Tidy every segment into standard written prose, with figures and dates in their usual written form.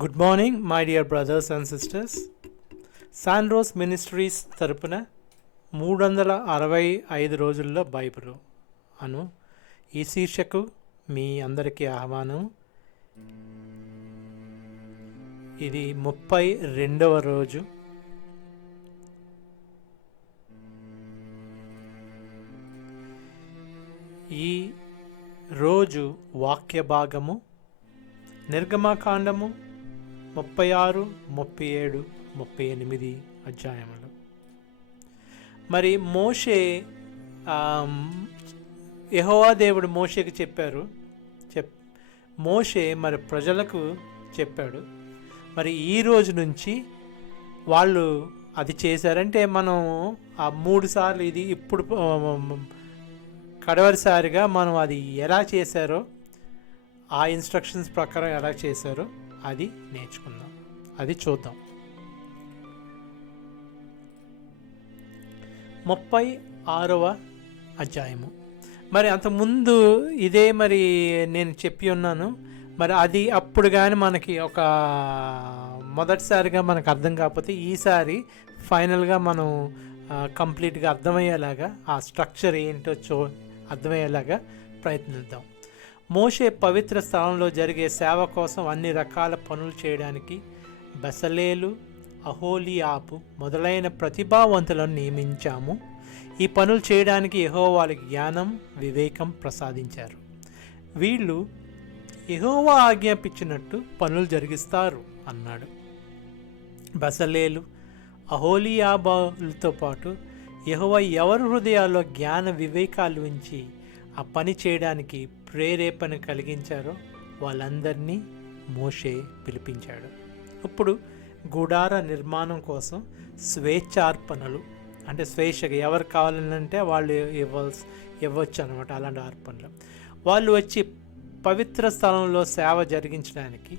Good morning my dear brothers and sisters. Sanros ministries తరపున 365 రోజుల్లో Bible అను ఈ శీర్షకు మీ అందరికీ ఆహ్వానం. ఇది 32వ రోజు. ఈ రోజు వాక్య భాగము నిర్గమకాండము 36, 37, 38 అధ్యాయములు. మరి మోషే యెహోవా దేవుడు మోషేకి చెప్పారు. మోషే మరి ప్రజలకు చెప్పాడు. మరి ఈ రోజు నుంచి వాళ్ళు అది చేశారంటే మనం ఆ 3 సార్లు ఇది ఇప్పుడు కడవరిసారిగా మనం అది ఎలా చేశారో ఆ ఇన్స్ట్రక్షన్స్ ప్రకారం ఎలా చేశారో అది నేర్చుకుందాం, అది చూద్దాం. 36వ అధ్యాయము. మరి అంతకుముందు ఇదే మరి నేను చెప్పి ఉన్నాను. మరి అది అప్పుడు కానీ మనకి ఒక మొదటిసారిగా మనకు అర్థం కాకపోతే ఈసారి ఫైనల్గా మనం కంప్లీట్గా అర్థమయ్యేలాగా ఆ స్ట్రక్చర్ ఏంటో అర్థమయ్యేలాగా ప్రయత్నిద్దాం. మోషే పవిత్ర స్థలంలో జరిగే సేవ కోసం అన్ని రకాల పనులు చేయడానికి బెసలేలు, అహోలియాబు మొదలైన ప్రతిభావంతులను నియమించాము. ఈ పనులు చేయడానికి యెహోవా వాళ్ళకి జ్ఞానం, వివేకం ప్రసాదించారు. వీళ్ళు యెహోవా ఆజ్ఞాపించినట్టు పనులు జరిగిస్తారు అన్నాడు. బెసలేలు, అహోలియాబులతో పాటు యెహోవా ఎవరి హృదయాల్లో జ్ఞాన వివేకాలు ఉంచి ఆ పని చేయడానికి ప్రేరేపణ కలిగించారో వాళ్ళందరినీ మోషే పిలిపించాడు. ఇప్పుడు గుడార నిర్మాణం కోసం స్వేచ్ఛార్పణలు, అంటే స్వేచ్ఛగా ఎవరు కావాలంటే వాళ్ళు ఇవ్వచ్చు అనమాట. అలాంటి అర్పణలు వాళ్ళు వచ్చి పవిత్ర స్థలంలో సేవ జరిగించడానికి,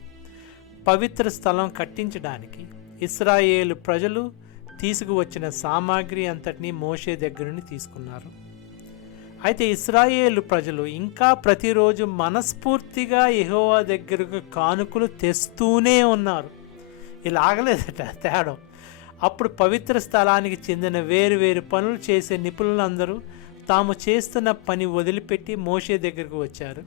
పవిత్ర స్థలం కట్టించడానికి ఇశ్రాయేలు ప్రజలు తీసుకువచ్చిన సామాగ్రి అంతటినీ మోషే దగ్గర నుండి తీసుకున్నారు. అయితే ఇశ్రాయేలు ప్రజలు ఇంకా ప్రతిరోజు మనస్ఫూర్తిగా యెహోవా దగ్గరకు కానుకలు తెస్తూనే ఉన్నారు. ఇలా ఆగలేదట తేడం. అప్పుడు పవిత్ర స్థలానికి చెందిన వేరు పనులు చేసే నిపుణులందరూ తాము చేస్తున్న పని వదిలిపెట్టి మోషే దగ్గరకు వచ్చారు.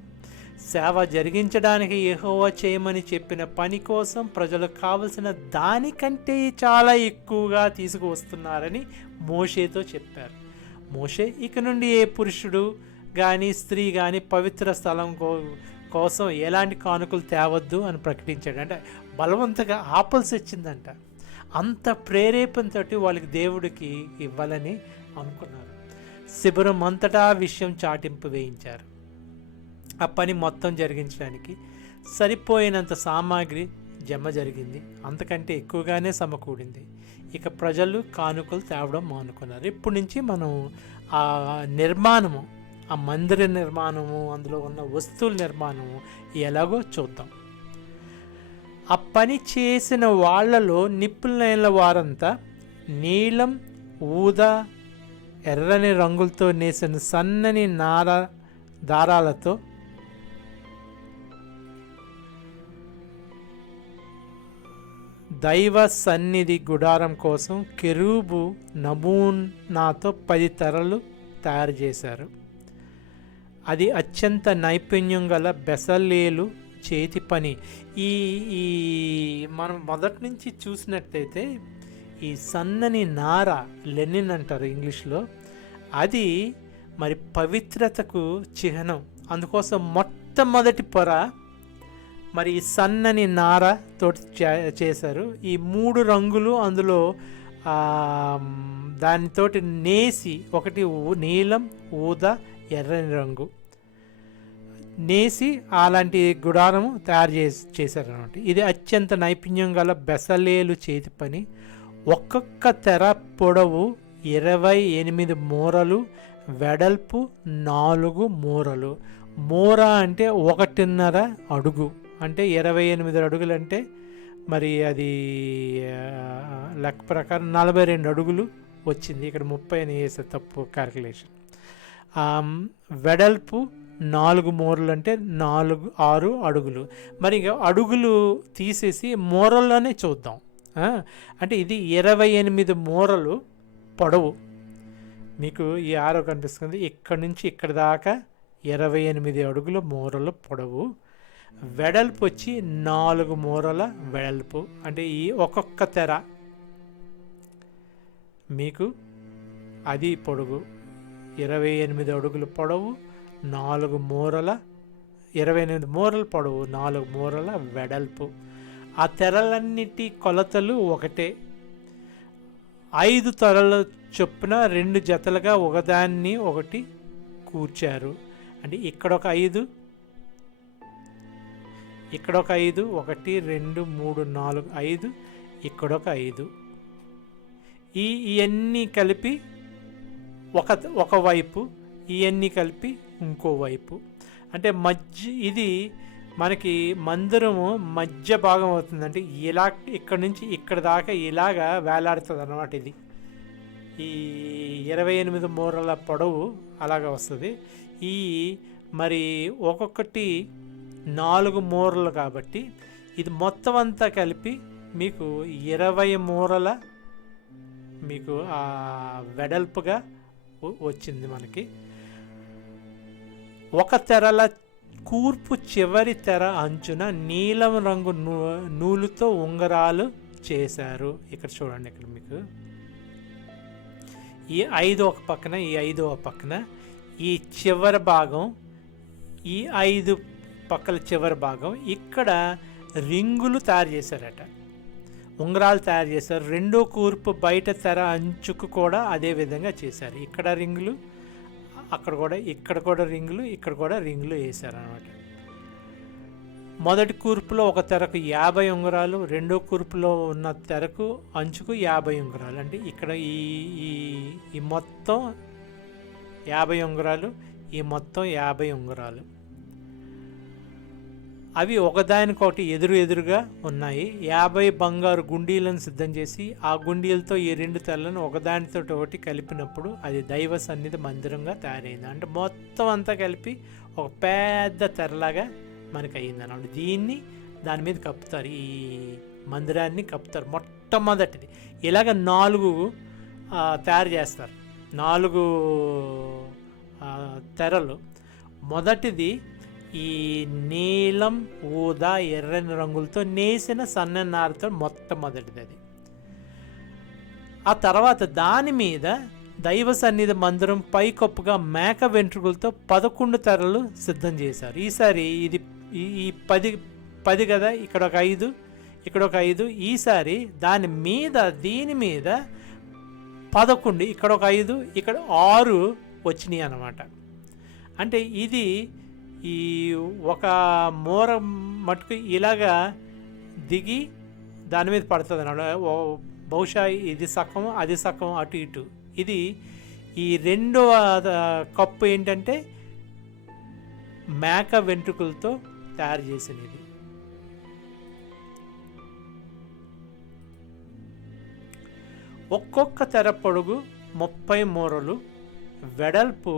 సేవ జరిగించడానికి యెహోవా చేయమని చెప్పిన పని కోసం ప్రజలకు కావలసిన దానికంటే చాలా ఎక్కువగా తీసుకువస్తున్నారని మోషేతో చెప్పారు. మోషే ఇక నుండి ఏ పురుషుడు కానీ స్త్రీ కానీ పవిత్ర స్థలం కోసం ఎలాంటి కానుకలు తేవద్దు అని ప్రకటించాడు. అంటే బలవంతంగా ఆపాల్సి వచ్చిందంట. అంత ప్రేరేపణతో వాళ్ళకి దేవుడికి ఇవ్వాలని అనుకున్నారు. శిబిరం అంతటా విషయం చాటింపు వేయించారు. ఆ పని మొత్తం జరిగించడానికి సరిపోయినంత సామాగ్రి జమ జరిగింది. అంతకంటే ఎక్కువగానే సమకూడింది. ఇక ప్రజలు కానుకలు తేవడం మానుకున్నారు. ఇప్పటి నుంచి మనం ఆ నిర్మాణము, ఆ మందిర నిర్మాణము, అందులో ఉన్న వస్తువుల నిర్మాణము ఎలాగో చూద్దాం. ఆ పని చేసిన వాళ్ళలో నిపుణులైన వారంతా నీలం, ఊదా, ఎర్రని రంగులతో నేసిన సన్నని దారాలతో దైవ సన్నిధి గుడారం కోసం కెరూబు నమూనాతో 10 తెరలు తయారు చేశారు. అది అత్యంత నైపుణ్యం గల బెసలేలు చేతి పని. ఈ మనం మొదటి నుంచి చూసినట్లయితే ఈ సన్నని నార, లెనిన్ అంటారు ఇంగ్లీష్లో, అది మరి పవిత్రతకు చిహ్నం. అందుకోసం మొట్టమొదటి పొర మరి ఈ సన్నని నార తోటి చేశారు. ఈ 3 రంగులు అందులో దానితోటి నేసి, ఒకటి నీలం, ఊదా, ఎర్రని రంగు నేసి అలాంటి గుడారము తయారు చేశారనమాట. ఇది అత్యంత నైపుణ్యం గల బెసలేలు చేతి పని. ఒక్కొక్క తెర పొడవు 28 మూరలు, వెడల్పు 4 మూరలు. మూర అంటే 1.5 అడుగు, అంటే 28 అడుగులు. అంటే మరి అది లెక్క ప్రకారం 42 అడుగులు వచ్చింది. ఇక్కడ 30 అని వేసే తప్పు క్యాల్కులేషన్. వెడల్పు 4 మూరలు అంటే 6 అడుగులు. మరి ఇక అడుగులు తీసేసి మూరల్లోనే చూద్దాం. అంటే ఇది 28 మూరలు పొడవు. మీకు ఈ ఆరో కనిపిస్తుంది, ఇక్కడ నుంచి ఇక్కడ దాకా 28 అడుగుల మూరలు పొడవు. వెడల్పు వచ్చి 4 మూరల వెడల్పు. అంటే ఈ ఒక్కొక్క తెర మీకు అది పొడవు 28 అడుగుల పొడవు, 4 మూరల 28 మూరల పొడవు, 4 మూరల వెడల్పు. ఆ తెరలన్నిటి కొలతలు ఒకటే. 5 తెరల చొప్పున 2 జతలుగా ఒకదాన్ని ఒకటి కూర్చారు. అంటే ఇక్కడ ఒక 5, ఇక్కడ ఒక 5, 1 2 3 4 5, ఇక్కడ ఒక 5. ఇవన్నీ కలిపి ఒకవైపు, ఇవన్నీ కలిపి ఇంకోవైపు. అంటే ఇది మనకి మందిరము మధ్య భాగం అవుతుంది. అంటే ఇలా ఇక్కడ నుంచి ఇక్కడ దాకా ఇలాగా వేలాడుతుంది అన్నమాట. ఇది ఈ 28 మూరల పొడవు అలాగా వస్తుంది. ఈ మరి ఒక్కొక్కటి 4 మూరలు కాబట్టి ఇది మొత్తం అంతా కలిపి మీకు 20 మూరల మీకు ఆ వెడల్పుగా వచ్చింది మనకి. ఒక తెరల కూర్పు చివరి తెర అంచున నీలం రంగు నూలుతో ఉంగరాలు చేశారు. ఇక్కడ చూడండి, ఇక్కడ మీకు ఈ 5 ఒక పక్కన, ఈ 5 ఒక పక్కన, ఈ చివరి భాగం, ఈ 5 పక్కల చివరి భాగం ఇక్కడ రింగులు తయారు చేశారట, ఉంగరాలు తయారు చేశారు. రెండో కూర్పు బయట తెర అంచుకు కూడా అదే విధంగా చేశారు. ఇక్కడ రింగులు, అక్కడ కూడా, ఇక్కడ కూడా రింగులు, ఇక్కడ కూడా రింగులు వేశారు అన్నమాట. మొదటి కూర్పులో ఒక తెరకు 50 ఉంగరాలు, రెండో కూర్పులో ఉన్న తెరకు అంచుకు 50 ఉంగరాలు. అంటే ఇక్కడ ఈ మొత్తం 50 ఉంగరాలు, ఈ మొత్తం 50 ఉంగరాలు. అవి ఒకదానికొకటి ఎదురుగా ఉన్నాయి. 50 బంగారు గుండీలను సిద్ధం చేసి ఆ గుండీలతో ఈ 2 తెరలను ఒకదానితో ఒకటి కలిపినప్పుడు అది దైవ సన్నిధి మందిరంగా తయారైంది. అంటే మొత్తం అంతా కలిపి ఒక పెద్ద తెరలాగా మనకి అయ్యింది అన్నమాట. దీన్ని దాని మీద కప్పుతారు, ఈ మందిరాన్ని కప్పుతారు. మొట్టమొదటిది ఇలాగ 4 తయారు చేస్తారు, 4 తెరలు. మొదటిది ఈ నీలం, ఊదా, ఎర్రని రంగులతో నేసిన సన్ననారతో మొట్టమొదటిది అది. ఆ తర్వాత దాని మీద దైవ సన్నిధి మందిరం పైకప్పుగా మేక వెంట్రుకలతో 11 తెరలు సిద్ధం చేశారు. ఈసారి ఇది ఈ 10 కదా, ఇక్కడ ఒక 5, ఇక్కడ ఒక 5. ఈసారి దీని మీద 11, ఇక్కడ ఒక 5, ఇక్కడ 6 వచ్చినాయి అన్నమాట. అంటే ఇది ఈ ఒక మూర మటుకు ఇలాగా దిగి దాని మీద పడుతుంది అన్నమాట. బహుశా ఇది సగం, అది సగం, అటు ఇటు. ఇది ఈ రెండవ కప్పు ఏంటంటే మేక వెంట్రుకలతో తయారు చేసినది. ఒక్కొక్క తెర పొడుగు 30 మూరలు, వెడల్పు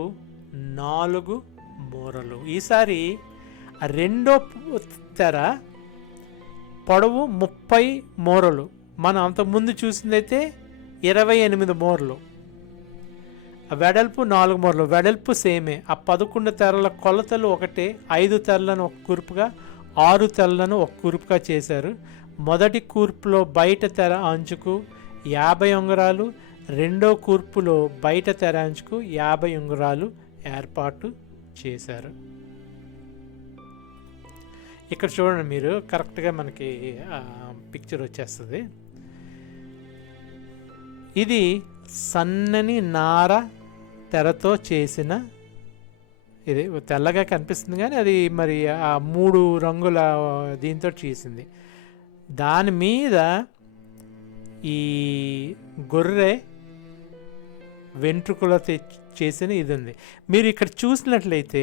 4 మూరలు. ఈసారి రెండో తెర పొడవు 30 మూరలు. మనం అంతకుముందు చూసిందైతే 28 మూరలు, వెడల్పు 4 మూరలు. వెడల్పు సేమే. ఆ 11 తెరల కొలతలు ఒకటే. 5 తెరలను ఒక కూర్పుగా, 6 తెరలను ఒక కూర్పుగా చేశారు. మొదటి కూర్పులో బయట తెర అంచుకు 50 ఉంగరాలు, రెండో కూర్పులో బయట తెర అంచుకు 50 ఉంగరాలు ఏర్పాటు చేశారు. ఇక్కడ చూడండి మీరు, కరెక్ట్గా మనకి పిక్చర్ వచ్చేస్తుంది. ఇది సన్నని నార తెరతో చేసిన, ఇది తెల్లగా కనిపిస్తుంది కానీ అది మరి ఆ 3 రంగుల దీంతో చేసింది. దాని మీద ఈ గొర్రె వెంట్రుకలతో చేసిన ఇది ఉంది. మీరు ఇక్కడ చూసినట్లయితే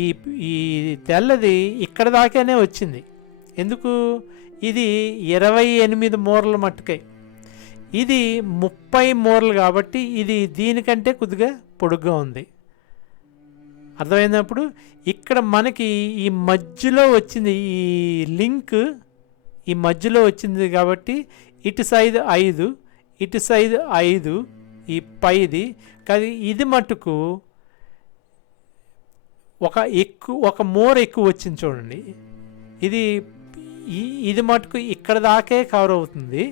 ఈ తెల్లది ఇక్కడ దాకానే వచ్చింది. ఎందుకు? ఇది 28 మూరల మట్టుకై, ఇది 30 మూరలు కాబట్టి ఇది దీనికంటే కొద్దిగా పొడుగ్గా ఉంది. అర్థమైనప్పుడు ఇక్కడ మనకి ఈ మధ్యలో వచ్చింది, ఈ లింక్ ఈ మధ్యలో వచ్చింది కాబట్టి ఇటు సైడ్ 5, ఇటు సైడ్ 5, ఈ పైది. కానీ ఇది మటుకు ఒక మోర్ ఎక్కువ వచ్చింది చూడండి. ఇది మటుకు ఇక్కడ దాకే కవర్ అవుతుంది.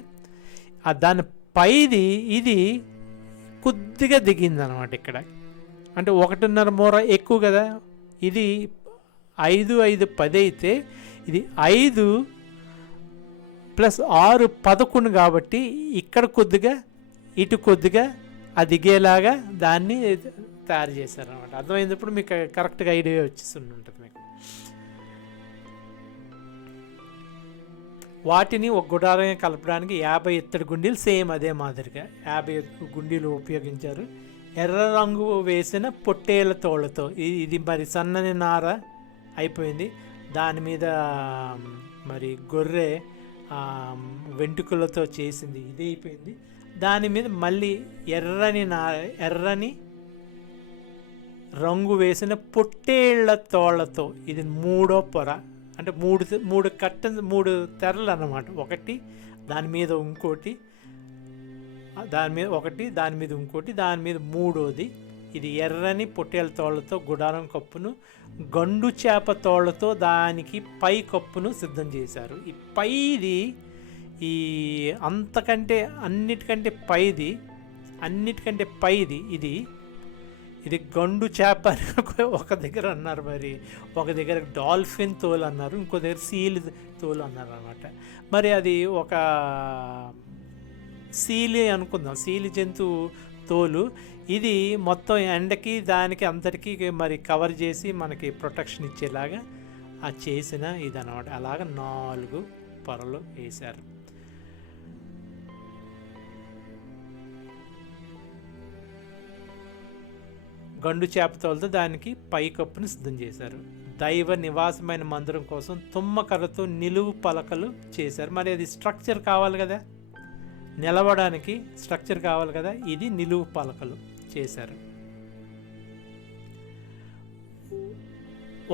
దాని పైది ఇది కొద్దిగా దిగింది అనమాట ఇక్కడ. అంటే 1.5 మోర ఎక్కువ కదా. ఇది 5, 5, 10 అయితే ఇది 5 + 6, 11 కాబట్టి ఇక్కడ కొద్దిగా ఇటు కొద్దిగా అది దిగేలాగా దాన్ని తయారు చేశారనమాట. అర్థమైనప్పుడు మీకు కరెక్ట్గా ఐడియా వచ్చేస్తుంది ఉంటుంది మీకు. వాటిని ఒక గుడారంగా కలపడానికి 50 ఇత్తడి గుండీలు సేమ్ అదే మాదిరిగా 50 గుండీలు ఉపయోగించారు. ఎర్ర రంగు వేసిన పొట్టేళ్ల తోళ్లతో, ఇది మరి సన్నని నార అయిపోయింది. దాని మీద మరి గొర్రె వెంట్రుకలతో చేసింది ఇది అయిపోయింది. దాని మీద మళ్ళీ ఎర్రని రంగు వేసిన పొట్టేళ్ల తోళ్లతో, ఇది 3వ పొర. అంటే మూడు తెరలు అన్నమాట. ఒకటి దాని మీద ఇంకోటి, దాని మీద ఒకటి, దాని మీద ఇంకోటి, దాని మీద 3వది. ఇది ఎర్రని పొట్టేళ్ల తోళ్లతో గుడారం కప్పును, గండు చేప తోళ్లతో దానికి పై కప్పును సిద్ధం చేశారు. ఈ పైది ఈ అన్నిటికంటే పైది ఇది గండు చేప ఒక దగ్గర అన్నారు, మరి ఒక దగ్గర డాల్ఫిన్ తోలు అన్నారు, ఇంకో దగ్గర సీల్ తోలు అన్నారు అనమాట. మరి అది ఒక సీలి అనుకుందాం, సీలి జంతువు తోలు. ఇది మొత్తం ఎండకి దానికి అంతటికి మరి కవర్ చేసి మనకి ప్రొటెక్షన్ ఇచ్చేలాగా చేసిన ఇదన్నమాట. అలాగ 4 పొరలు వేశారు. గండు చేపతోలతో దానికి పై కప్పును సిద్ధం చేశారు. దైవ నివాసమైన మందిరం కోసం తుమ్మకర్రతో నిలువు పలకలు చేశారు. మరి అది స్ట్రక్చర్ కావాలి కదా, నిలవడానికి స్ట్రక్చర్ కావాలి కదా, ఇది నిలువు పలకలు చేశారు.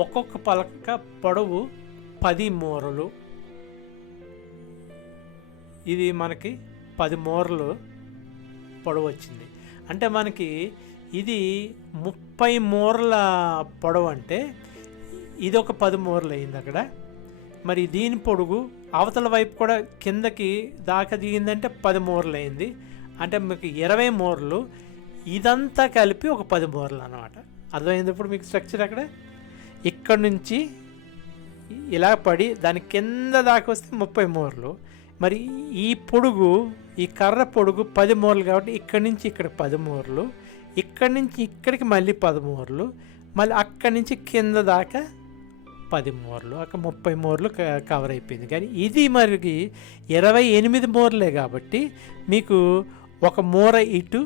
ఒక్కొక్క పలక పొడవు 10 మూరలు. ఇది మనకి 10 మూరలు పొడవు వచ్చింది. అంటే మనకి ఇది 30 మూరల పొడవు, అంటే ఇది ఒక 10 మూరలు అయింది అక్కడ. మరి దీని పొడుగు అవతల వైపు కూడా కిందకి దాకా దిగిందంటే 10 మూరలు అయింది. అంటే మీకు 20 మూరలు. ఇదంతా కలిపి ఒక 10 మూరలు అన్నమాట. అర్థమైంది ఇప్పుడు మీకు స్ట్రక్చర్. అక్కడ ఇక్కడ నుంచి ఇలా పడి దాని కింద దాకా వస్తే 30 మూరలు. మరి ఈ పొడుగు, ఈ కర్ర పొడుగు 10 మూరలు కాబట్టి ఇక్కడి నుంచి ఇక్కడ 10 మూరలు, ఇక్కడి నుంచి ఇక్కడికి మళ్ళీ 10 మూరలు, మళ్ళీ అక్కడి నుంచి కింద దాకా 10 మూరలు, అక్కడ 30 మూరలు కవర్ అయిపోయింది. కానీ ఇది మరి 28 మూరలే కాబట్టి మీకు ఒక మూర ఇటు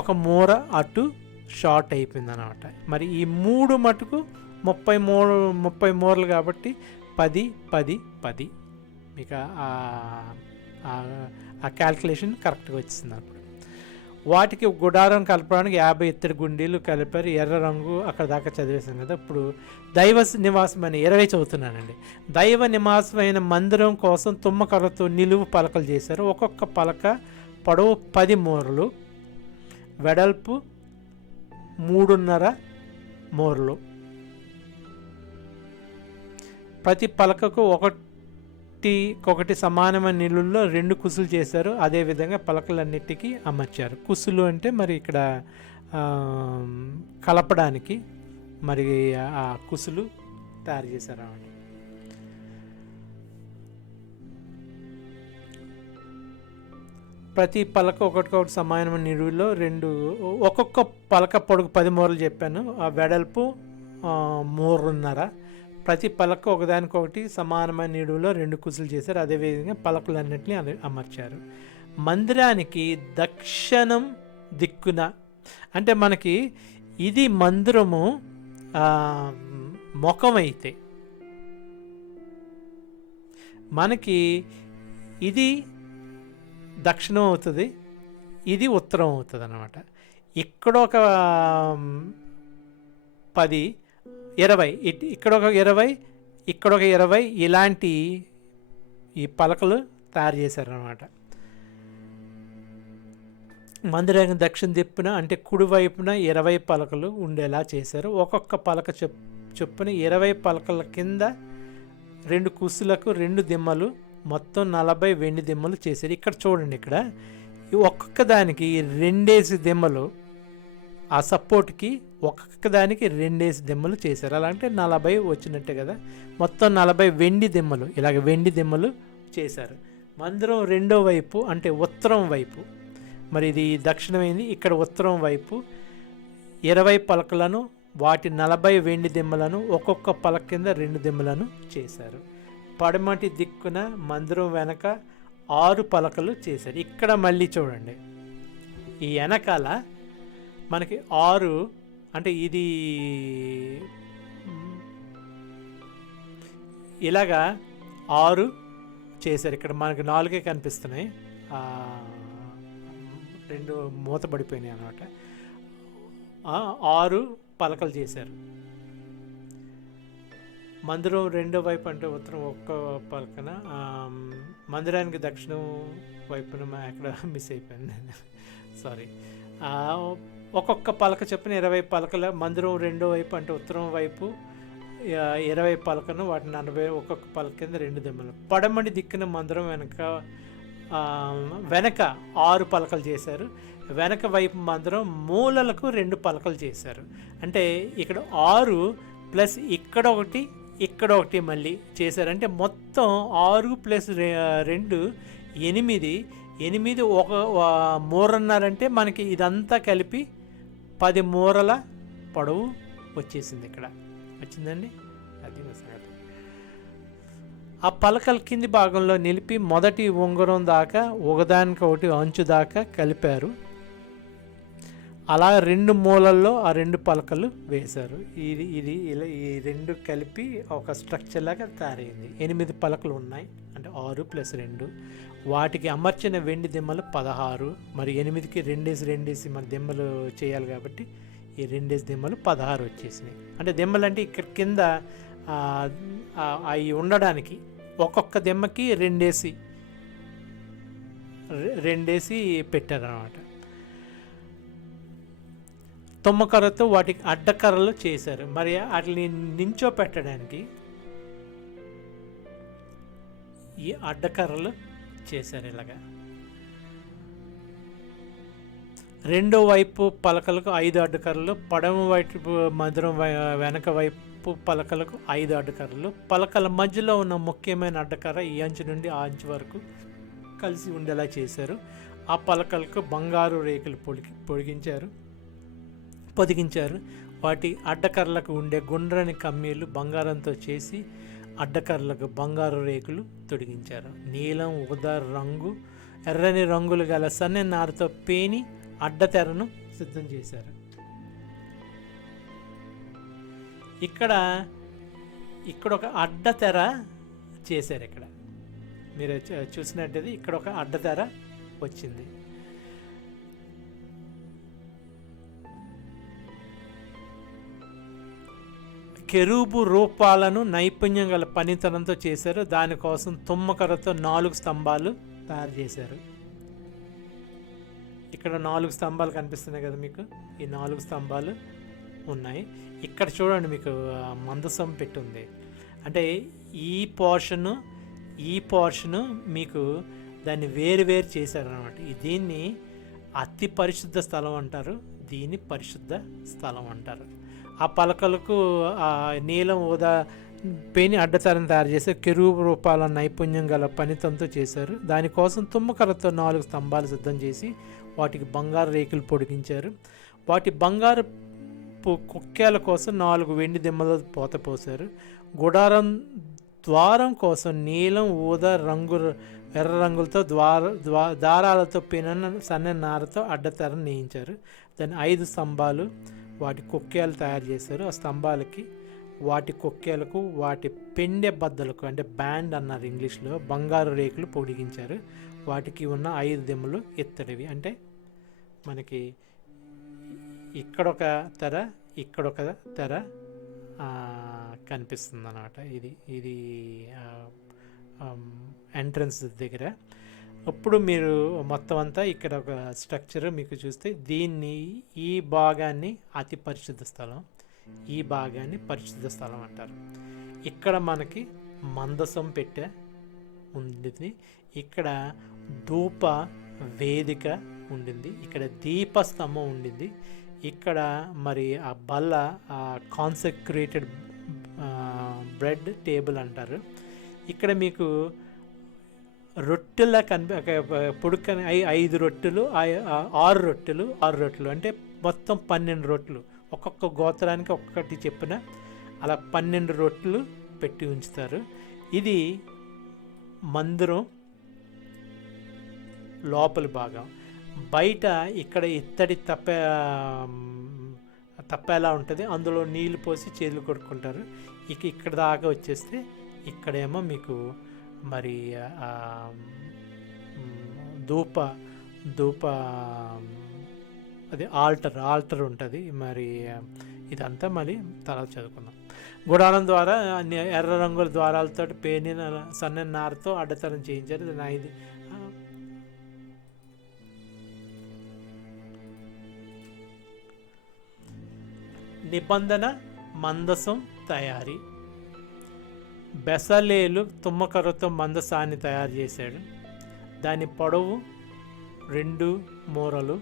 ఒక మూర అటు షార్ట్ అయిపోయింది అన్నమాట. మరి ఈ 3 మటుకు 30 మూరలు కాబట్టి 10, 10, 10 మీకు ఆ క్యాల్కులేషన్ కరెక్ట్గా వచ్చింది అన్నమాట. వాటికి గుడారం కలపడానికి 50 ఇత్తడి గుండీలు కలిపారు. ఎర్ర రంగు అక్కడ దాకా చదివేశాను కదా. ఇప్పుడు దైవ నివాసమైన 20 చదువుతున్నానండి. దైవ నివాసమైన మందిరం కోసం తుమ్మకర్రతో నిలువు పలకలు చేశారు. ఒక్కొక్క పలక పొడవు 10 మూరలు, వెడల్పు 3.5 మూరలు. ప్రతి పలకకు ఒకటి సమానమైన నిలుల్లో 2 కుసులు చేశారు. అదేవిధంగా పలకలన్నిటికీ అమర్చారు. కుసులు అంటే మరి ఇక్కడ కలపడానికి మరి ఆ కుసులు తయారు చేశారు అన్నమాట. ప్రతి పలక ఒకటికొకటి సమానమైన నిలువులో 2, ఒక్కొక్క పలక పొడుగు 10 మూరలు చెప్పాను. ఆ వెడల్పు 3.5. ప్రతి పలక ఒకదానికొకటి సమానమైన నిలువులో 2 కుసులు చేశారు. అదేవిధంగా పలకలన్నింటినీ అమర్చారు. మందిరానికి దక్షిణం దిక్కున, అంటే మనకి ఇది మందిరము ముఖం అయితే మనకి ఇది దక్షిణం అవుతుంది, ఇది ఉత్తరం అవుతుంది అన్నమాట. ఇక్కడ ఒక 10, 20, ఇక్కడ ఒక 20, ఇక్కడ ఒక 20 ఇలాంటి ఈ పలకలు తయారు చేశారనమాట. మందిరానికి దక్షిణ దిప్పున అంటే కుడివైపున 20 పలకలు ఉండేలా చేశారు. ఒక్కొక్క పలక చొప్పున 20 పలకల కింద 2 కుర్చీలకు 2 దిమ్మలు, మొత్తం 40 వెండి దిమ్మలు చేశారు. ఇక్కడ చూడండి, ఇక్కడ ఒక్కొక్క దానికి 2 దిమ్మలు, ఆ సపోర్ట్కి ఒక్కొక్క దానికి 2 దిమ్మలు చేశారు. అలా అంటే 40 వచ్చినట్టే కదా. మొత్తం 40 వెండి దిమ్మలు, ఇలాగ వెండి దిమ్మలు చేశారు. మందిరం రెండో వైపు అంటే ఉత్తరం వైపు, మరి ఇది దక్షిణమైంది, ఇక్కడ ఉత్తరం వైపు 20 పలకలను, వాటి 40 వెండి దిమ్మలను, ఒక్కొక్క పలక కింద 2 దిమ్మలను చేశారు. పడమటి దిక్కున మందిరం వెనక 6 పలకలు చేశారు. ఇక్కడ మళ్ళీ చూడండి, ఈ వెనకాల మనకి 6 అంటే ఇది ఇలాగా 6 చేశారు. ఇక్కడ మనకి 4 కనిపిస్తున్నాయి, 2 మూతపడిపోయినాయి అన్నమాట. 6 పలకలు చేశారు. మందిరం రెండో వైపు అంటే ఉత్తరం ఒక్క పలకన, మందిరానికి దక్షిణం వైపున ఎక్కడ మిస్ అయిపోయింది, సారీ. ఒక్కొక్క పలక చెప్పిన 20 పలకల. మందిరం రెండో వైపు అంటే ఉత్తరం వైపు 20 పలకను, వాటిని 40 ఒక్కొక్క పలక కింద 2 దిమ్మలు. పడమటి దిక్కున మందిరం వెనక 6 పలకలు చేశారు. వెనక వైపు మందిరం మూలలకు 2 పలకలు చేశారు. అంటే ఇక్కడ 6 ప్లస్ ఇక్కడ ఒకటి మళ్ళీ చేశారు. అంటే మొత్తం 6 ప్లస్ 2 8 ఒక మూరన్నారంటే మనకి ఇదంతా కలిపి 10 మూరల పొడవు వచ్చేసింది. ఇక్కడ వచ్చిందండి, అది సంగతి. ఆ పలకల కింది భాగంలో నిలిపి మొదటి ఉంగరం దాకా ఒకదానికొకటి అంచు దాకా కలిపారు. అలా 2 మూలల్లో ఆ 2 పలకలు వేశారు. ఇది ఇలా ఈ 2 కలిపి ఒక స్ట్రక్చర్ లాగా తయారైంది. 8 పలకలు ఉన్నాయి, అంటే 6 ప్లస్ 2. వాటికి అమర్చిన వెండి దిమ్మలు 16. మరి 8కి 2 మన దిమ్మలు చేయాలి కాబట్టి ఈ 2 దిమ్మలు 16 వచ్చేసినాయి. అంటే దిమ్మలు అంటే ఇక్కడ కింద అవి ఉండడానికి ఒక్కొక్క దిమ్మకి 2 పెట్టారన్నమాట. తుమ్మకర్రతో వాటికి అడ్డకర్రలు చేశారు. మరి వాటిని నించో పెట్టడానికి ఈ అడ్డకర్రలు చేశారు. ఇలాగా రెండో వైపు పలకలకు 5 అడ్డకర్రలు, పడమ వైపు మందిరం వెనక వైపు పలకలకు 5 అడ్డకర్రలు. పలకల మధ్యలో ఉన్న ముఖ్యమైన అడ్డకర్ర ఈ అంచు నుండి ఆ అంచు వరకు కలిసి ఉండేలా చేశారు. ఆ పలకలకు బంగారు రేకులు పొదిగించారు. వాటి అడ్డకర్రలకు ఉండే గుండ్రని కమ్మీలు బంగారంతో చేసి అడ్డకర్రలకు బంగారు రేకులు తొడిగించారు. నీలం, ఊదా రంగు, ఎర్రని రంగులు గల సన్నని నారతో పేని అడ్డతెరను సిద్ధం చేశారు. ఇక్కడ ఒక అడ్డతెర చేశారు. ఇక్కడ మీరు చూసినట్టయితే ఇక్కడ ఒక అడ్డతెర వచ్చింది. కెరూబు రూపాలను నైపుణ్యం గల పనితనంతో చేశారు. దానికోసం తుమ్మకర్రతో 4 స్తంభాలు తయారు చేశారు. ఇక్కడ 4 స్తంభాలు కనిపిస్తున్నాయి కదా మీకు, ఈ 4 స్తంభాలు ఉన్నాయి. ఇక్కడ చూడండి, మీకు మందసం పెట్టుంది. అంటే ఈ పోర్షను మీకు దాన్ని వేరు చేశారనమాట. దీన్ని అతి పరిశుద్ధ స్థలం అంటారు, దీన్ని పరిశుద్ధ స్థలం అంటారు. ఆ పలకలకు నీలం, ఊదా పేని అడ్డతెరను తయారు చేసి కెరూబు రూపాల నైపుణ్యం గల పనితంతో చేశారు. దానికోసం తుమ్మకర్రతో 4 స్తంభాలు సిద్ధం చేసి వాటికి బంగారు రేకులు పొడిగించారు. వాటి బంగారు కుక్కేల కోసం 4 వెండి దిమ్మలు పోత పోశారు. గుడారం ద్వారం కోసం నీలం, ఊదా ఎర్ర రంగులతో దారాలతో పినన సన్న నారతో అడ్డతెరను నేయించారు. దాని 5 స్తంభాలు వాటి కుక్కేలు తయారు చేశారు. ఆ స్తంభాలకి వాటి కుక్కేలకు వాటి పెండె బద్దలకు అంటే బ్యాండ్ అన్నారు ఇంగ్లీష్లో బంగారు రేకులు పొడిగించారు. వాటికి ఉన్న 5 దిమ్మలు ఇత్తడివి. అంటే మనకి ఇక్కడొక తెర, ఇక్కడ ఒక తెర కనిపిస్తుంది అన్నమాట. ఇది ఎంట్రన్స్ దగ్గర. ఇప్పుడు మీరు మొత్తం అంతా ఇక్కడ ఒక స్ట్రక్చర్ మీకు చూస్తే ఈ భాగాన్ని అతి పరిశుద్ధ స్థలం, ఈ భాగాన్ని పరిశుద్ధ స్థలం అంటారు. ఇక్కడ మనకి మందసం పెట్టె ఉండింది, ఇక్కడ ధూప వేదిక ఉండింది, ఇక్కడ దీపస్తంభం ఉండింది, ఇక్కడ మరి ఆ బల్ల కాన్సక్రేటెడ్ బ్రెడ్ టేబుల్ అంటారు. ఇక్కడ మీకు రొట్టెల పొడుకని 5 రొట్టెలు 6 రొట్టెలు అంటే మొత్తం 12 రొట్టెలు, ఒక్కొక్క గోత్రానికి ఒక్కొక్కటి చెప్పిన అలా 12 రొట్టెలు పెట్టి ఉంచుతారు. ఇది మందిరం లోపలి భాగం. బయట ఇక్కడ ఇత్తడి తప్పేలా ఉంటుంది, అందులో నీళ్లు పోసి చేతులు కొట్టుకుంటారు. ఇక్కడ దాకా వచ్చేస్తే ఇక్కడేమో మీకు మరి ధూప అది ఆల్టర్ ఉంటుంది. మరి ఇదంతా మళ్ళీ తర్వాత చదువుకుందాం. గుడారం ద్వారా ఎర్ర రంగుల ద్వారాలతో పేనిన సన్న నారతో అడ్డతనం చేయించారు. ఇది నిబంధన మందసం తయారీ. బెసలేలు తుమ్మకర్రతో మందసాన్ని తయారు చేశాడు. దాని పొడవు 2 మూరలు,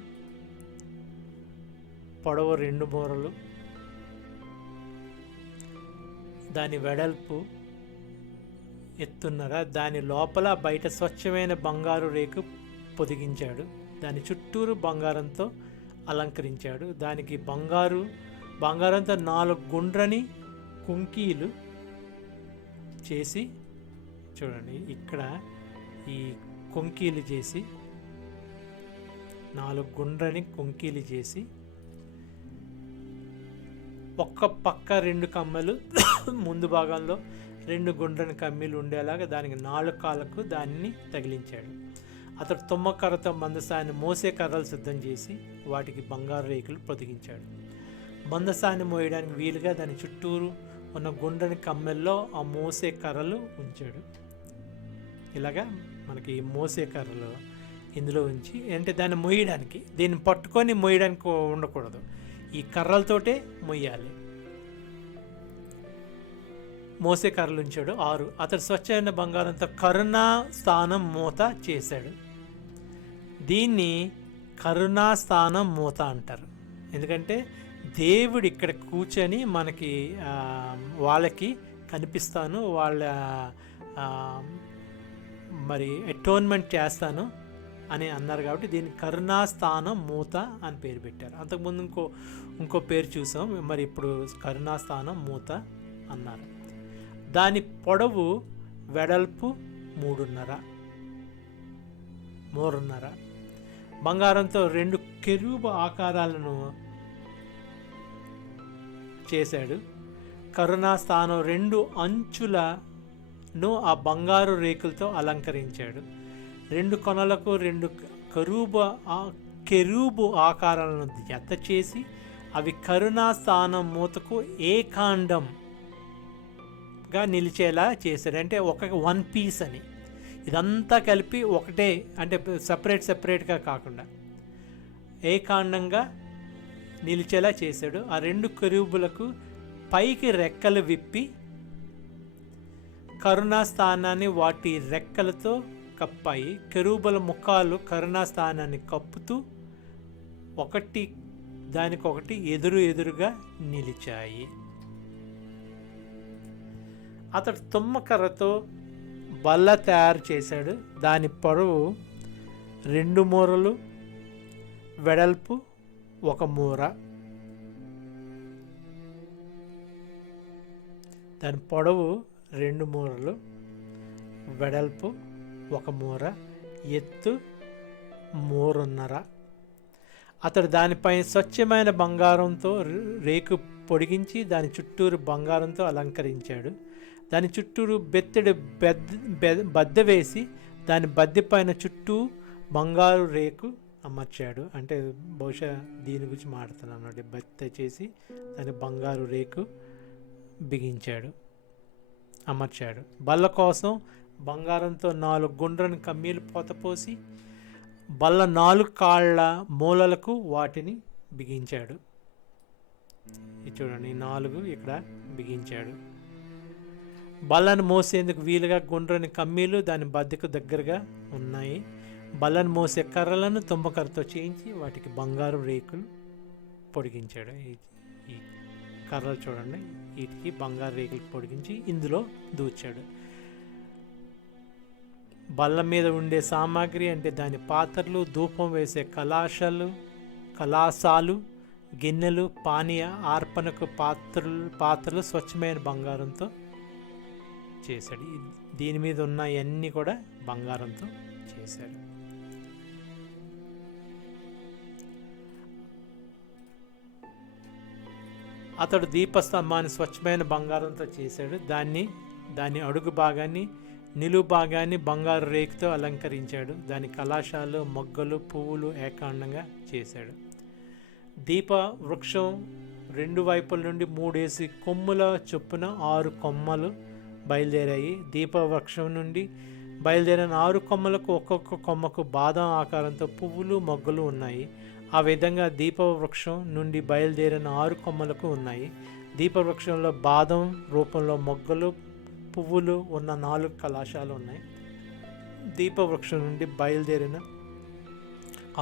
దాని వెడల్పు ఎత్తున్నర. దాని లోపల బయట స్వచ్ఛమైన బంగారు రేకు పొదిగించాడు. దాని చుట్టూరు బంగారంతో అలంకరించాడు. దానికి బంగారంతో 4 గుండ్రని కుంకీలు చేసి, చూడండి ఇక్కడ ఈ కొంకీలు చేసి 4 గుండ్రని కొంకీలు చేసి ఒక్క పక్క 2 కమ్మలు ముందు భాగంలో 2 గుండ్రని కమ్మీలు ఉండేలాగా దానికి 4 కాళ్ళకు దాన్ని తగిలించాడు. అతడు తుమ్మకర్రతో మందసాన్ని మోసే కర్రలు సిద్ధం చేసి వాటికి బంగారు రేకులు పొదిగించాడు. మందసాన్ని మోయడానికి వీలుగా దాని చుట్టూరు ఉన్న గుండ్రని కమ్మెల్లో ఆ మోసే కర్రలు ఉంచాడు. ఇలాగా మనకి మోసే కర్రలు ఇందులో ఉంచి, అంటే దాన్ని మొయ్యడానికి, దీన్ని పట్టుకొని మొయ్యడానికి ఉండకూడదు, ఈ కర్రలతోటే మొయ్యాలి. మోసే కర్రలు ఉంచాడు. 6 అతడు స్వచ్ఛమైన బంగారంతో కరుణా స్థానం మూత చేశాడు. దీన్ని కరుణా స్థానం మూత అంటారు. ఎందుకంటే దేవుడు ఇక్కడ కూర్చొని మనకి వాళ్ళకి కనిపిస్తాను, వాళ్ళ మరి అటోన్మెంట్ చేస్తాను అని అన్నారు కాబట్టి దీన్ని కరుణాస్థానం మూత అని పేరు పెట్టారు. అంతకుముందు ఇంకో పేరు చూసాం, మరి ఇప్పుడు కరుణాస్థానం మూత అన్నారు. దాని పొడవు వెడల్పు 3.5 బంగారంతో 2 కెరూబు ఆకారాలను చేశాడు. కరుణాస్థానం 2 అంచులను ఆ బంగారు రేకులతో అలంకరించాడు. 2 కొనలకు 2 కెరూబు ఆకారాలను జత చేసి అవి కరుణాస్థానం మూతకు ఏకాండంగా నిలిచేలా చేశాడు. అంటే 1 పీస్ అని, ఇదంతా కలిపి ఒకటే, అంటే సపరేట్గా కాకుండా ఏకాండంగా నిలిచేలా చేశాడు. ఆ 2 కెరూబులకు పైకి రెక్కలు విప్పి కరుణాస్థానాన్ని వాటి రెక్కలతో కప్పాయి. కెరూబుల ముఖాలు కరుణాస్థానాన్ని కప్పుతూ దానికొకటి ఎదురుగా నిలిచాయి. అతడు తుమ్మకర్రతో బల్ల తయారు చేశాడు. దాని పొడవు 2 మూరలు, వెడల్పు 1 మూర. దాని పొడవు 2 మూరలు, వెడల్పు 1 మూర, ఎత్తు 3.5. అతడు దానిపై స్వచ్ఛమైన బంగారంతో రేకు పొడిగించి దాని చుట్టూరు బంగారంతో అలంకరించాడు. దాని చుట్టూరు బెత్తడి బద్దె వేసి దాని బద్దె పైన చుట్టూ బంగారు రేకు అమర్చాడు. అంటే బహుశా దీని గురించి మాట్లాడుతున్నాను అన్నమాట. బెత్త చేసి దాని బంగారు రేకు బిగించాడు, అమర్చాడు. బల్ల కోసం బంగారంతో 4 గుండ్రని కమ్మీలు పోతపోసి బల్ల 4 కాళ్ళ మూలలకు వాటిని బిగించాడు. ఇది చూడండి, 4 ఇక్కడ బిగించాడు. బల్లను మోసేందుకు వీలుగా గుండ్రని కమ్మీలు దాని బద్దకు దగ్గరగా ఉన్నాయి. బల్లను మోసే కర్రలను తుమ్మకర్రతో చేయించి వాటికి బంగారు రేకులు పొడిగించాడు. ఈ కర్రలు చూడండి, వీటికి బంగారు రేకులు పొడిగించి ఇందులో దూర్చాడు. బల్ల మీద ఉండే సామాగ్రి అంటే దాని పాత్రలు, ధూపం వేసే కలాసాలు, గిన్నెలు, పానీయ అర్పణకు పాత్రలు స్వచ్ఛమైన బంగారంతో చేశాడు. దీని మీద ఉన్న అన్నీ కూడా బంగారంతో చేశాడు. అతడు దీపస్తంభాన్ని స్వచ్ఛమైన బంగారంతో చేశాడు. దాని అడుగు భాగాన్ని, నిలువు భాగాన్ని బంగారు రేకుతో అలంకరించాడు. దాని కలాశాలు, మొగ్గలు, పువ్వులు ఏకాండంగా చేశాడు. దీప వృక్షం 2 వైపుల నుండి 3 కొమ్ముల చొప్పున 6 కొమ్మలు బయలుదేరాయి. దీప వృక్షం నుండి బయలుదేరిన 6 కొమ్మలకు ఒక్కొక్క కొమ్మకు బాదం ఆకారంతో పువ్వులు, మొగ్గలు ఉన్నాయి. ఆ విధంగా దీపవృక్షం నుండి బయలుదేరిన 6 కొమ్మలకు ఉన్నాయి. దీపవృక్షంలో బాదం రూపంలో మొగ్గలు, పువ్వులు ఉన్న 4 కలాశాలు ఉన్నాయి. దీపవృక్షం నుండి బయలుదేరిన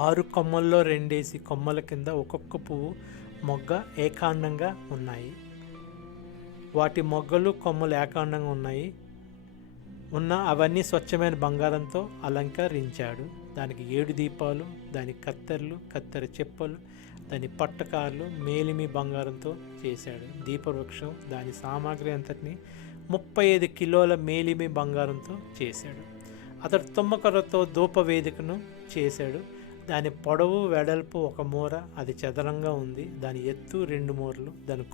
6 కొమ్మల్లో 2 కొమ్మల కింద ఒక్కొక్క పువ్వు, మొగ్గ ఏకాండంగా ఉన్నాయి. వాటి మొగ్గలు, కొమ్మలు ఏకాండంగా అవన్నీ స్వచ్ఛమైన బంగారంతో అలంకరించాడు. దానికి 7 దీపాలు, దాని కత్తెర చెప్పలు, దాని పట్టకార్లు మేలిమి బంగారంతో చేశాడు. దీపవృక్షం దాని సామాగ్రి అంతటిని 35 కిలోల మేలిమి బంగారంతో చేశాడు. అతడు తుమ్మకర్రతో ధూపవేదికను చేశాడు. దాని పొడవు, వెడల్పు 1 మూర, అది చదరంగా ఉంది. దాని ఎత్తు 2 మూరలు. దాని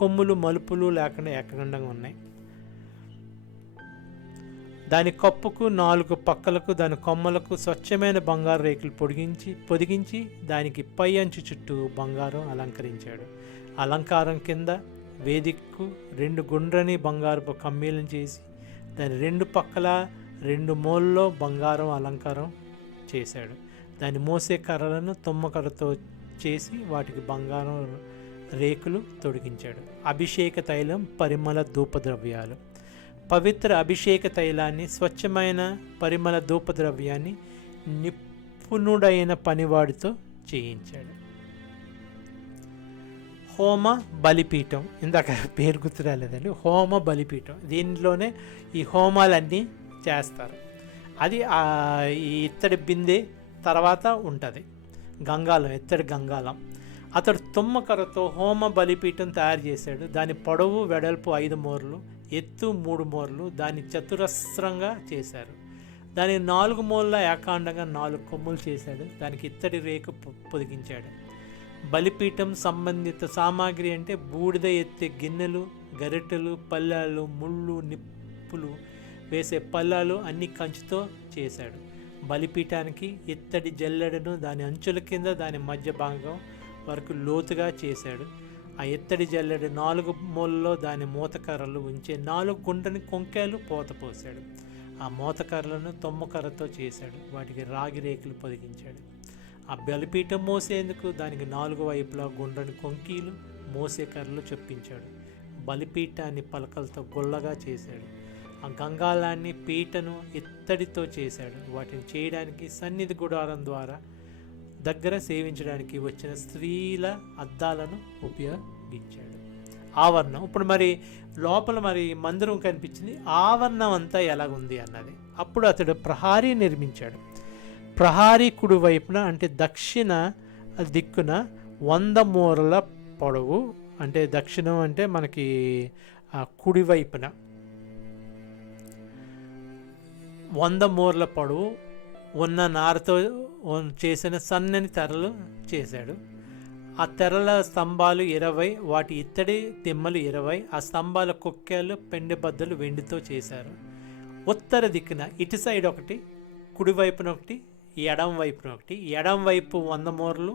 కొమ్ములు మలుపులు లేకుండా ఏకాండంగా ఉన్నాయి. దాని కప్పుకు 4 పక్కలకు, దాని కొమ్మలకు స్వచ్ఛమైన బంగారు రేకులు పొదిగించి దానికి పై అంచు చుట్టూ బంగారం అలంకరించాడు. అలంకారం కింద వేదికకు 2 గుండ్రని బంగారపు కమ్మీలను చేసి దాని 2 పక్కల 2 మూలలో బంగారం అలంకారం చేశాడు. దాన్ని మోసే కర్రలను తుమ్మకర్రతో చేసి వాటికి బంగారం రేకులు తొడిగించాడు. అభిషేక తైలం, పరిమళ ధూపద్రవ్యాలు. పవిత్ర అభిషేక తైలాన్ని, స్వచ్ఛమైన పరిమళ ధూపద్రవ్యాన్ని నిపుణుడైన పనివాడితో చేయించాడు. హోమ బలిపీఠం, ఇందాక పేరు గుర్తు రాలేదండి. హోమ బలిపీఠం, దీనిలోనే ఈ హోమాలన్నీ చేస్తారు. అది ఈ ఇత్తడి బిందె తర్వాత ఉంటుంది, గంగాలం, ఇత్తడి గంగాలం. అతడు తుమ్మకర్రతో హోమ బలిపీఠం తయారు చేశాడు. దాని పొడవు, వెడల్పు 5 మూరలు, ఎత్తు 3 మూరలు. దాన్ని చతురస్రంగా చేశారు. దాని 4 మూలల ఏకాండంగా 4 కొమ్ములు చేశాడు. దానికి ఇత్తడి రేకు పొదిగించాడు. బలిపీఠం సంబంధిత సామాగ్రి అంటే బూడిద ఎత్తే గిన్నెలు, గరిటెలు, పళ్ళాలు, ముళ్ళు, నిప్పులు వేసే పళ్ళాలు అన్ని కంచుతో చేశాడు. బలిపీఠానికి ఇత్తడి జల్లెడను దాని అంచుల కింద దాని మధ్య భాగం వరకు లోతుగా చేశాడు. ఆ ఇత్తడి జల్లెడ 4 మూలలో దాని మూతకర్రలు ఉంచే 4 గుండ్రని కొంకెలు పోతపోశాడు. ఆ మూతకర్రలను తుమ్మకర్రతో చేశాడు. వాటికి రాగి రేకులు పొదిగించాడు. ఆ బలిపీఠం మోసేందుకు దానికి 4 వైపులా గుండ్రని కొంకీలు, మోసే కర్రలు చొప్పించాడు. బలిపీఠాన్ని పలకలతో గుల్లగా చేశాడు. ఆ గంగాలాన్ని, పీటను ఇత్తడితో చేశాడు. వాటిని చేయడానికి సన్నిధి గుడారం ద్వారా దగ్గర సేవించడానికి వచ్చిన స్త్రీల అద్దాలను ఉపయోగించాడు. ఆవరణం, ఇప్పుడు మరి లోపల మరి మందిరం కనిపించింది, ఆవరణం అంతా ఎలాగుంది అన్నది. అప్పుడు అతడు ప్రహారీ నిర్మించాడు. ప్రహారీ కుడి వైపున అంటే దక్షిణ దిక్కున 100 మూరల పొడవు, అంటే దక్షిణం అంటే మనకి కుడివైపున 100 మూరల పొడవు ఉన్న నారతో చేసిన సన్నని తెరలు చేశాడు. ఆ తెరల స్తంభాలు 20, వాటి ఇత్తడి తిమ్మలు 20. ఆ స్తంభాల కొక్కేలు, పెండె బద్దలు వెండితో చేశారు. ఉత్తర దిక్కున ఇటు సైడ్ ఒకటి, కుడివైపున ఒకటి, ఎడం వైపున ఒకటి, ఎడం వైపు 100 మూరలు,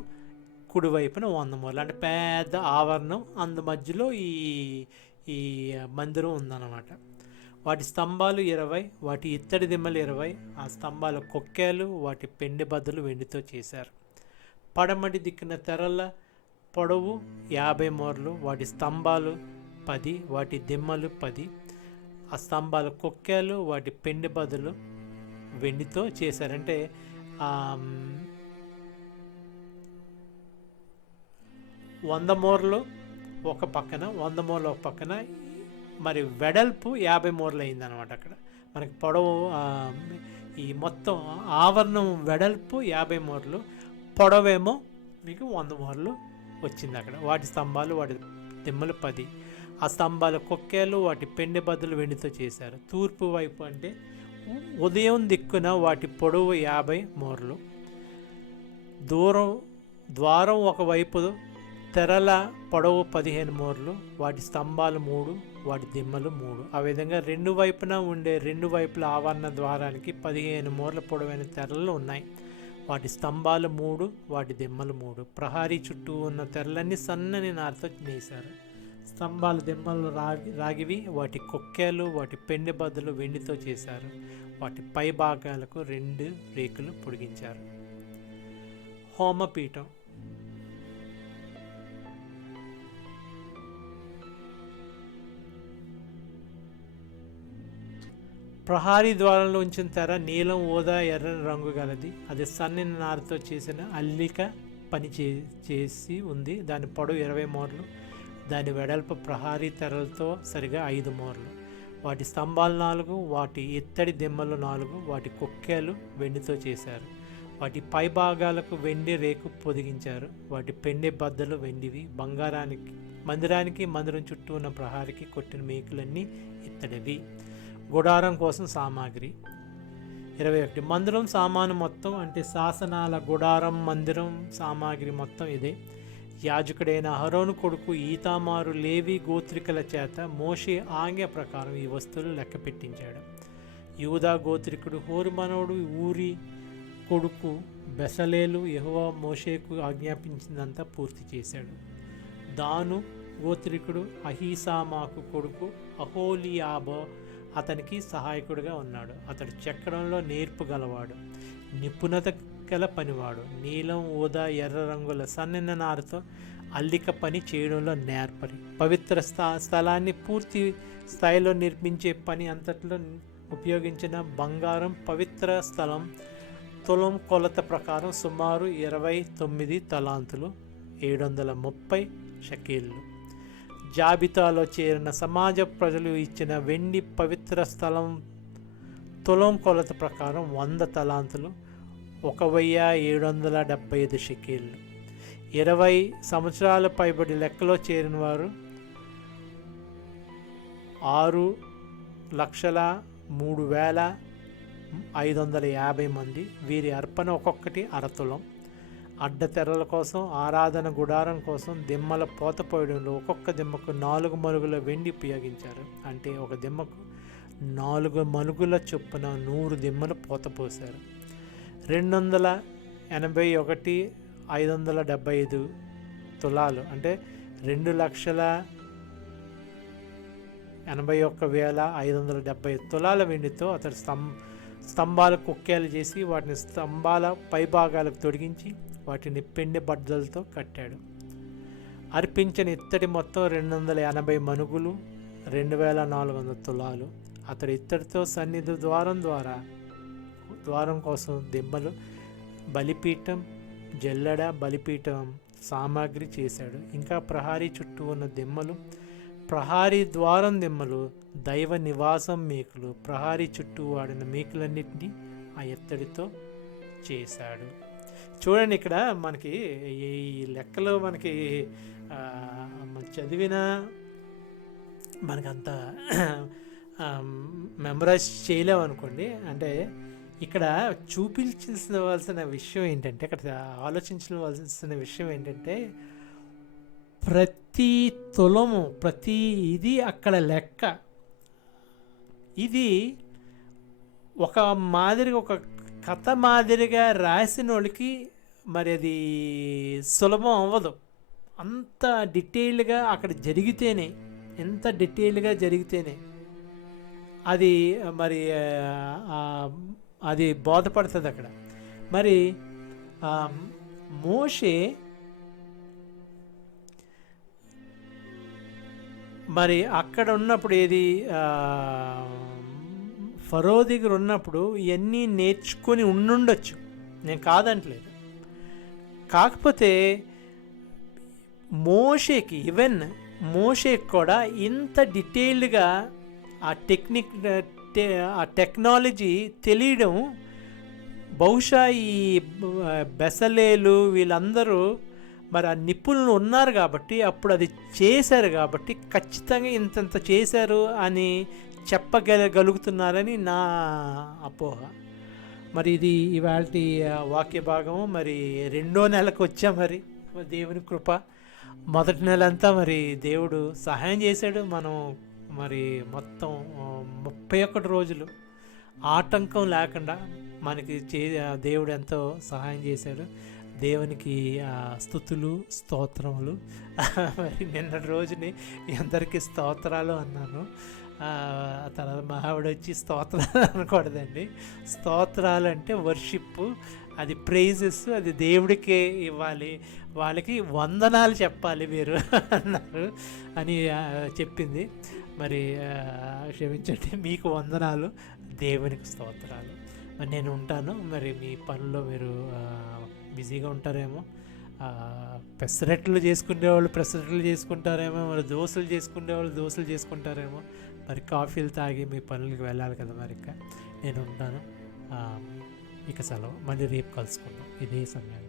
కుడి వైపున 100 మూరలు, అంటే పెద్ద ఆవరణం, అందు మధ్యలో ఈ ఈ మందిరం ఉందన్నమాట. వాటి స్తంభాలు 20, వాటి ఇత్తడి దిమ్మలు 20, ఆ స్తంభాల కొక్కేలు, వాటి పెండె బద్దలు వెండితో చేశారు. పడమటి దిక్కున తెరల పొడవు 50 మూరలు, వాటి స్తంభాలు 10, వాటి దిమ్మలు 10, ఆ స్తంభాల కొక్కేలు, వాటి పెండె బద్దలు వెండితో చేశారంటే 100 మూరలు ఒక పక్కన, 100 మూరలు ఒక పక్కన, మరి వెడల్పు 50 మూరలు అయిందనమాట. అక్కడ మనకి పొడవు ఈ మొత్తం ఆవరణం వెడల్పు 50 మూరలు, పొడవేమో మీకు 100 మూరలు వచ్చింది అక్కడ. వాటి స్తంభాలు, వాటి దిమ్మలు 10, ఆ స్తంభాల కొక్కేలు, వాటి పెండె బద్దలు వెండితో చేశారు. తూర్పు వైపు అంటే ఉదయం దిక్కున వాటి పొడవు 50 మూరలు, ద్వారం ఒకవైపు తెరల పొడవు 15 మూరలు, వాటి స్తంభాలు 3, వాటి దిమ్మలు 3. ఆ విధంగా రెండు వైపున ఉండే రెండు వైపుల ఆవరణ ద్వారానికి 15 మూరల పొడవైన తెరలు ఉన్నాయి. వాటి స్తంభాలు 3, వాటి దిమ్మలు 3. ప్రహారీ చుట్టూ ఉన్న తెరలన్నీ సన్నని నారతో నేశారు. స్తంభాలు దిమ్మలు రాగివి, వాటి కొక్కేలు, వాటి పెండె బద్దలు వెండితో చేశారు. వాటి పై భాగాలకు 2 రేకులు పొడిగించారు. హోమపీఠం. ప్రహారీ ద్వారంలో ఉంచిన తెర నీలం, ఊదా, ఎర్రని రంగు గలది. అది సన్నని నారతో చేసిన అల్లిక పని చేసి ఉంది. దాని పొడవు 20 మూరలు, దాని వెడల్పు ప్రహారీ తెరలతో సరిగా 5 మూరలు. వాటి స్తంభాలు 4, వాటి ఇత్తడి దిమ్మలు 4, వాటి కొక్కేలు వెండితో చేశారు. వాటి పై భాగాలకు వెండి రేకు పొదిగించారు. వాటి పెండె బద్దలు వెండివి. మందిరానికి మందిరం చుట్టూ ఉన్న ప్రహారికి కొట్టిన మేకులన్నీ ఇత్తడివి. గుడారం కోసం సామాగ్రి. 21. మందిరం సామాను మొత్తం అంటే శాసనాల గుడారం మందిరం సామాగ్రి మొత్తం ఇదే. యాజకుడైన అహరోను కొడుకు ఈతామారు లేవి గోత్రికుల చేత మోషే ఆజ్ఞ ప్రకారం ఈ వస్తువులు లెక్క పెట్టించాడు. యూదా గోత్రికుడు హోరు మనవడు ఊరి కొడుకు బెసలేలు యెహోవా మోషేకు ఆజ్ఞాపించిందంతా పూర్తి చేశాడు. దాను గోత్రికుడు అహీసామాకు కొడుకు అహోలియాబో అతనికి సహాయకుడిగా ఉన్నాడు. అతడు చెక్కడంలో నేర్పు గలవాడు, నిపుణత గల పనివాడు. నీలం, ఊదా, ఎర్ర రంగుల సన్నని నారతో అల్లిక పని చేయడంలో నేర్పరి. పవిత్ర స్థలాన్ని పూర్తి స్థాయిలో నిర్మించే పని అంతట్లో ఉపయోగించిన బంగారం పవిత్ర స్థలం తులం కొలత ప్రకారం సుమారు 29 తలాంతులు, 730 షకీళ్ళు. జాబితాలో చేరిన సమాజ ప్రజలు ఇచ్చిన వెండి పవిత్ర స్థలం తులం కొలత ప్రకారం 100 తలాంతులు, 1775 షకీళ్ళు. 20 సంవత్సరాల పైబడి లెక్కలో చేరిన వారు 6,03,550 మంది. వీరి అర్పణ ఒక్కొక్కటి అరతులం. అడ్డతెరల కోసం, ఆరాధన గుడారం కోసం దిమ్మల పోత పోయడంలో ఒక్కొక్క దిమ్మకు 4 మలుగుల వెండి ఉపయోగించారు. అంటే ఒక దిమ్మకు 4 మలుగుల చొప్పున 100 దిమ్మలు పోత పోశారు. 281,575 తులాలు అంటే 2,81,570 తులాల వెండితో అతడు స్తంభాల కుక్కేలు చేసి వాటిని స్తంభాల పైభాగాలకు తొడిగించి వాటిని పెండె బద్దలతో కట్టాడు. అర్పించిన ఇత్తడి మొత్తం 280 మనుగులు, 2,400 తులాలు. అతడు ఇత్తడితో సన్నిధి ద్వారం కోసం దిమ్మలు, బలిపీఠం, జల్లెడ, బలిపీఠం సామాగ్రి చేశాడు. ఇంకా ప్రహారీ చుట్టూ ఉన్న దిమ్మలు, ప్రహారీ ద్వారం దిమ్మలు, దైవ నివాసం మేకులు, ప్రహారీ చుట్టూ వాడిన మేకులన్నింటినీ ఆ ఇత్తడితో చేశాడు. చూడండి, ఇక్కడ మనకి ఈ లెక్కలు మనకి చదివిన మనకంత మెమరైజ్ చేయలేమనుకోండి. అంటే ఇక్కడ చూపించవలసిన విషయం ఏంటంటే, ఇక్కడ ఆలోచించవలసిన విషయం ఏంటంటే, ప్రతి తులము, ప్రతి ఇది అక్కడ లెక్క. ఇది ఒక మాదిరిగా ఒక కథ మాదిరిగా రాసిన వాళ్ళకి మరి అది సులభం అవ్వదు. అంత డీటెయిల్డ్గా అక్కడ జరిగితేనే, ఎంత డీటెయిల్డ్గా జరిగితేనే అది మరి ఆ, అది బోధపడుతుంది అక్కడ. మరి ఆ, మోషే మరి అక్కడ ఉన్నప్పుడు ఏది ఫరో దగ్గర ఉన్నప్పుడు ఇవన్నీ నేర్చుకొని ఉండుండొచ్చు, నేను కాదంటలేదు. కాకపోతే మోషేకి, ఈవెన్ మోషేకి కూడా ఇంత డీటెయిల్డ్గా ఆ ఆ టెక్నాలజీ తెలియడం బహుశా ఈ బెసలేలు వీళ్ళందరూ మరి ఆ నిపుణులు ఉన్నారు కాబట్టి, అప్పుడు అది చేశారు కాబట్టి ఖచ్చితంగా ఇంతంత చేశారు అని చెప్పగలుగుతున్నారని నా అపోహ. మరి ఇది ఇవాళ వాక్య భాగము. మరి 2వ నెలకు వచ్చాం. మరి దేవుని కృప, మొదటి నెల అంతా మరి దేవుడు సహాయం చేశాడు. మనం మరి మొత్తం 31 రోజులు ఆటంకం లేకుండా మనకి దేవుడు ఎంతో సహాయం చేశాడు. దేవునికి స్తుతులు, స్తోత్రములు. మరి నిన్నటి రోజుని అందరికీ స్తోత్రాలు అన్నాను. తర్వాత మా ఆవిడ వచ్చి స్తోత్రాలు అనకూడదండి, స్తోత్రాలు అంటే వర్షిప్, అది ప్రైజెస్, అది దేవుడికే ఇవ్వాలి, వాళ్ళకి వందనాలు చెప్పాలి మీరు అన్నారు అని చెప్పింది. మరి క్షమించండి, మీకు వందనాలు, దేవునికి స్తోత్రాలు. మరి నేను ఉంటాను. మరి మీ పనుల్లో మీరు బిజీగా ఉంటారేమో, పెసరట్లు చేసుకునేవాళ్ళు పెసరట్లు చేసుకుంటారేమో, మరి దోశలు చేసుకునేవాళ్ళు దోశలు చేసుకుంటారేమో, మరి కాఫీలు తాగి మీ పనులకి వెళ్ళాలి కదా. మరి ఇక నేను ఉంటాను. ఇక సెలవు. మళ్ళీ రేపు కలుసుకుందాం ఇదే సమయంలో.